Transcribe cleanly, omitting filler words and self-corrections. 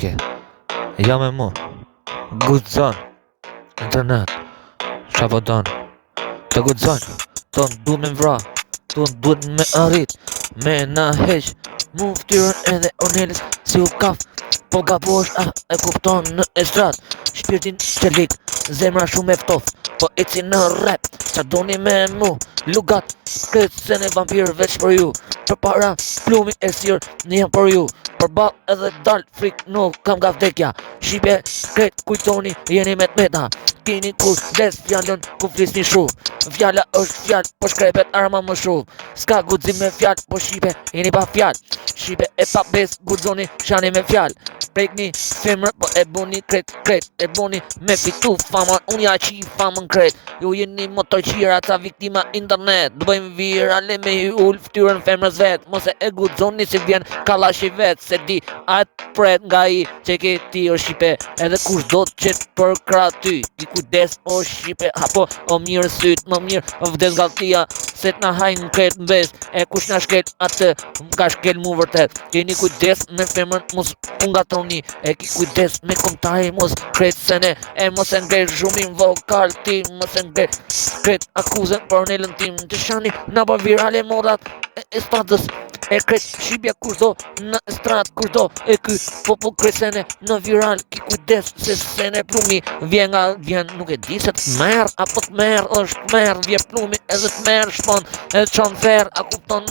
ke? Ja me mu. Gudzon. Internet. Qa po don? Të gudzon. Ton duhet me vra. Ton duhet me arrit. Me na heq. Mu ftyrën edhe Ornelis si u kaf. Po gabosh e kupton në estrat. Shpirtin qelik. Zemra shumë e ftoft. Po eci në rap. Qa doni me mu? Lugat. Këtë se në vampir veç për ju. Për para plumi e sirë një për ju. Për bal edhe dal frik nuk kam nga vdekja. Shqipe kret kujtoni jeni me t'meta. Kini kur des fjallën ku flisni shu. Fjalla është fjall po shkrepet arma më shu. Ska gudzim me fjall po shqipe jeni pa fjall. Shqipe e pa bes gudzoni shani me fjall. Prekni femrë po e buni kret e buni me fitu famën. Unë ja qi famën kret. Ju jeni motorqira ca viktima internet. Do bëjmë virale me ju ull ftyrën femrës vet. Mos e gudzoni se vjen kallashi vet. Se di atë pret nga i që ke ti o shqipe. Edhe kush do të qet për kra ty. Ti kujdes o shqipe. Apo o mirë syt më mirë vdes nga tia. Se t'na hajnë kret në bes. E kush na shkel atë ka shkel mu vërtet. Keni kujdes me femrën mos unga toni. E ki kujdes me komtari mos kret sene. E mos e ngrej zhumin vokal ti. Mos e ngrej kret akuzën për Ornelën tim. Të shani na bë virale modat e stratës. E kret shqipja kushdo në strat kushdo. E ky po kresene në viral. Ki kujdes se sene plumi vjen nuk e di se t'mer apo t'mer është mer. Vjen plumi edhe t'mer shpon edhe çon fer. A kupton nuk